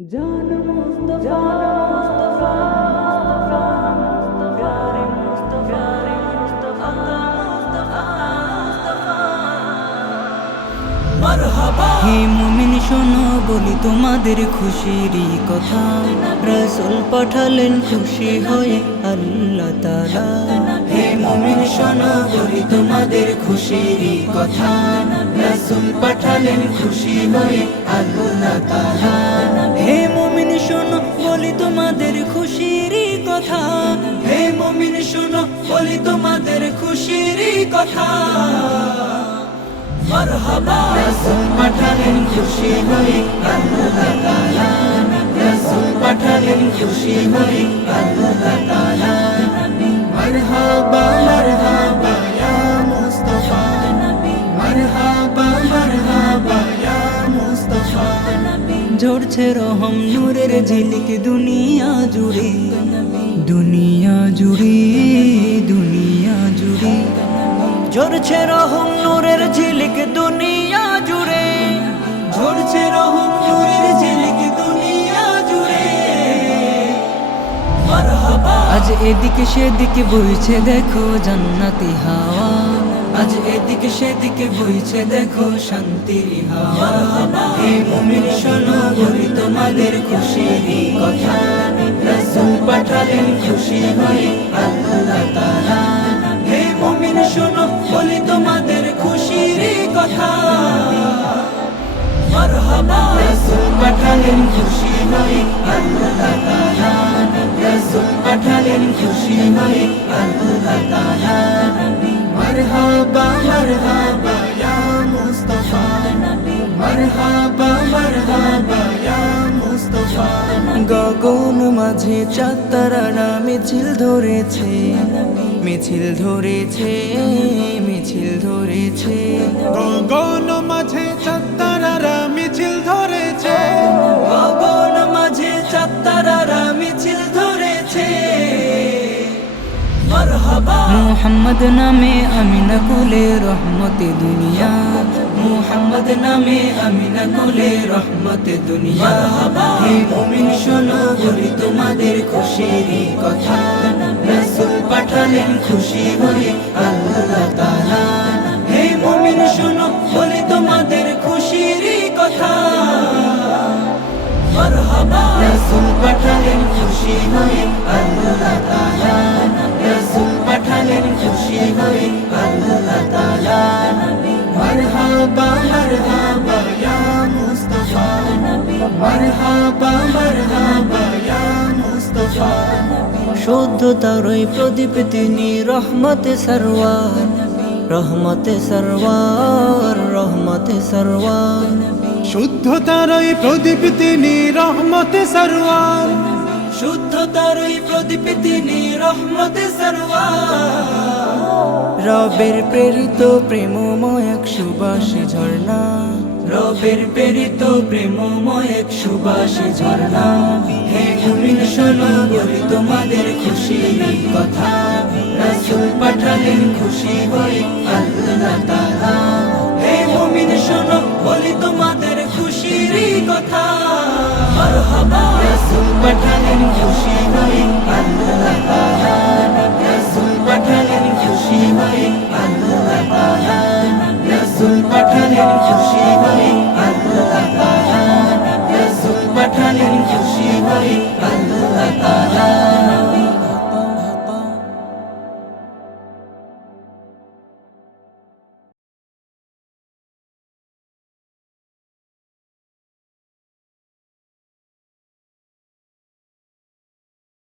জান মুস্তাফা মুস্তাফা প্যারে মুস্তাফা মুস্তাফা মুস্তাফা মারহাবা। হে মুমিন শোনো বলি তোমাদের খুশিরই কথা। রসুল পাঠালেন খুশি হয়ে আল্লাহ তাআলা। হে মুমিন শোনো বলি তোমাদের খুশিরই কথা। রসুল পাঠালেন খুশি হয়ে আল্লাহ তাআলা। তোমাদের খুশির কথা। হে মমিন, শোনো, বলি তোমাদের খুশির কথা। খুশি হয়ে, আল্লাহ খুশি হই ঝরছে রহম নূরের ঝিলিক দুনিয়া জুড়ে। দুনিয়া জুড়ে দুনিয়া জুড়ে। ঝরছে রহম নূরের ঝিলিক দুনিয়া জুড়ে। ঝরছে রহম নূরের ঝিলিক দুনিয়া জুড়ে। আজ এদিকে সেদিকে বইছে দেখো জান্নাতি হাওয়া। আজ এদিকে সেদিকে বইছে দেখো শান্তির হাওয়া। হে মুমিন বলি তোমাদের কথা। পাঠালেন খুশি হয়ে আল্লাহ তাআলা। হে মুমিন, শোনো, বলি তোমাদের খুশির কথা। পাঠালেন খুশি গগন মাঝে চাঁদতারারা মিছিল ধরেছে মিছিল ধরেছে মিছিল ধরেছে। গগন মাঝে চাত্তারারা মিছিল ধরেছে। গগন মাঝে চাঁদতারারা মিছিল ধরেছে। মারহাবা। মুহাম্মদ নামে আমিনা কুলে রহমতে দুনিয়া নামে আমিনা কোলে রহমতে দুনিয়া। হে মুমিন, শোনো, বলি তোমাদের খুশির কথা। রাসূল পাঠালেন খুশি হয়ে আল্লাহ তাআলা। হে মুমিন, শোনো, বলি তোমাদের মারহাবা মারহাবা ইয়া মুস্তাফা প্রদীপ তিনি রহমতে সরওয়ার রহমতে সরওয়ার রহমতে সরওয়ার। শুদ্ধতার ওই প্রদীপ তিনি রহমতে সরওয়ার। শুদ্ধতার ওই প্রদীপ তিনি রহমতে সরওয়ার। রবের প্রেরিত প্রেমময় এক সুবাসী ঝর্ণা। রবের প্রেরিত প্রেমময় এক সুবাস ঝর্ণা হে মুমিন শোনো বলি তোমাদের খুশি কথা। রাসূল পাঠালেন খুশি হয়ে আল্লাহ